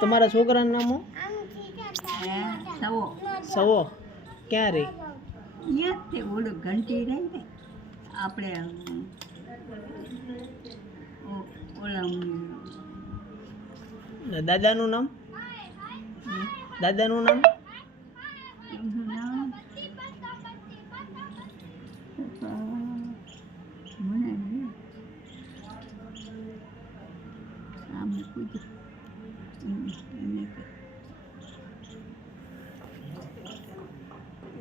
તમારા છોકરાનું નામ હું? સવો સવો. ક્યાં રહી? અહીંયા તે ઓલું ઘંટી રહી ને આપણે ઓલા ને દાદાનું નામ? દાદાનું નામ? એમનું નામ મને નહીં. આમ પૂછો એમને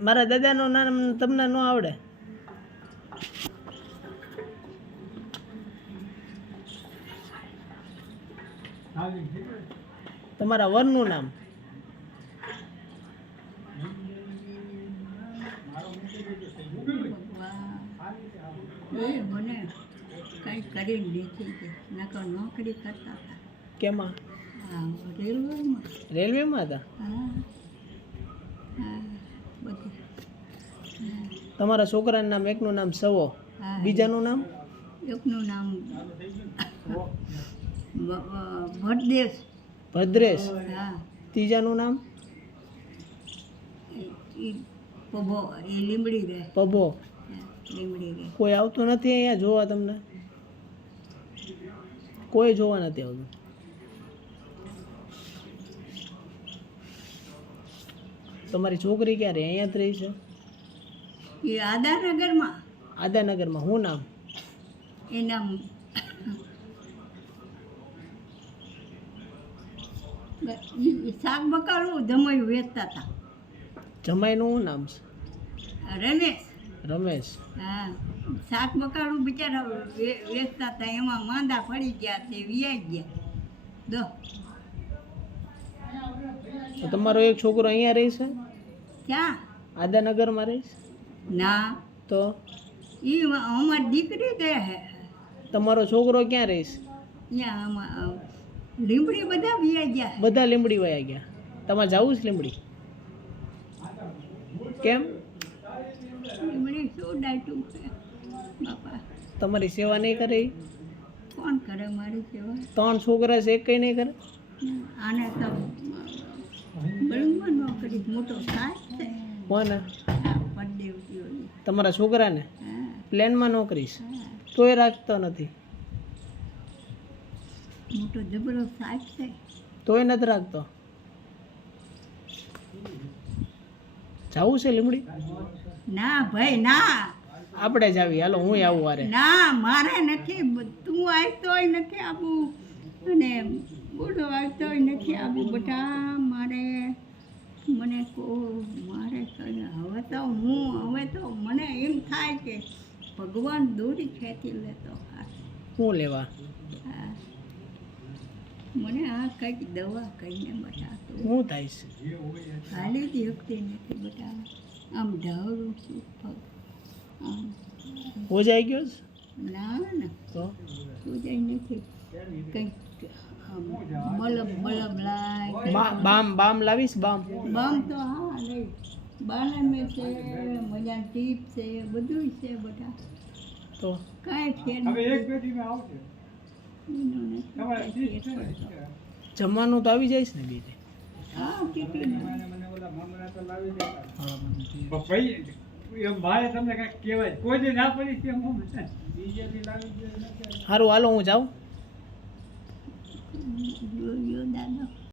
મારા દાદાનું નામ તમને ન આવડે? તમારા વરનું નામ? એ મને કંઈ કરીને લીધી છે નકર નોકરી કરતા હતા કેમાં? રેલવેમાં. રેલવેમાં હતા? હા હા બધું. તમારા છોકરાનું નામ એકનું નામ સવો, હા બીજાનું નામ? એકનું નામ ભટદેશ. ભદ્રેશ. હા ત્રીજાનું નામ? એ પબો એ લીમડી રહે. પબો. લીમડી રહે. કોઈ આવતું નથી અહીંયા જોવા તમને? કોઈ જોવા નથી આવતું? તમારી છોકરી ક્યાં રહે? અહીંયા જ રહી છે? એ આદાનગરમાં. આદાનગરમાં. શું નામ? એના શાક બકાલું જમાયું વેચતા હતા. જમાઈનું શું નામ છે? રમેશ. રમેશ. હા શાક બકાલું બિચારા વેચતા હતા એમાં માંદા પડી ગયા તે વિયાઈ ગયા. દો તો તમારો એક છોકરો અહીંયા રહે છે? ક્યાં? આદાનગરમાં રહે છે? ના તો એ અમારી દીકરી તે હે તમારો છોકરો ક્યાં રહે છે? અહીંયા આમાં લીમડી બધા વિયાઈ ગયા. બધા લીમડી વયા ગયા. તમારે જવું છે લીમડી? કેમ? લીમડી શું ડાયટું છે બાપા. તમારી સેવા નહીં કરે? કોણ કરે મારી સેવા? 3 છોકરા છે, એક કઈ નહીં કરે? આને તો બળુંગમાં નોકરી મોટો સાથ છે. કોને? હા પરદેવતીઓની. તમારા છોકરાને હા પ્લેનમાં નોકરી છે, હા તોય રાખતો નથી? મોટો જબરો સાથ છે. તોય નથી રાખતો? જવું છે લીમડી? ના ભાઈ ના. આપણે જ આવી. હાલો હું આવું વારે. ના મારે નથી. તું આવતોય નથી આવું અને બુડો આવતોય નથી આવું બધા. મારે મને મારે હવે તો મને એમ થાય કે ભગવાન દોરી ખેંચી લેતો. શું લેવા? હા મને આ કંઈક દવા કહીને બતાવતો. શું થાય છે? હાલી જ વખતે નથી બતાવ. આમ ઢાળું છું પગ આમ. હોજાઈ ગયો છે? ના ના તો તું જાય નથી. કંઈક બલબ લાય. બામ લાવીશ? બામ બામ તો હા લઈ. બાલામે છે મજાની ટીપ છે બધું છે બધા. તો કાંઈ ફેર જમવાનું તો આવી જાય છે ને બીજે? હા કેટલી સારું હાલો હું જાઉં.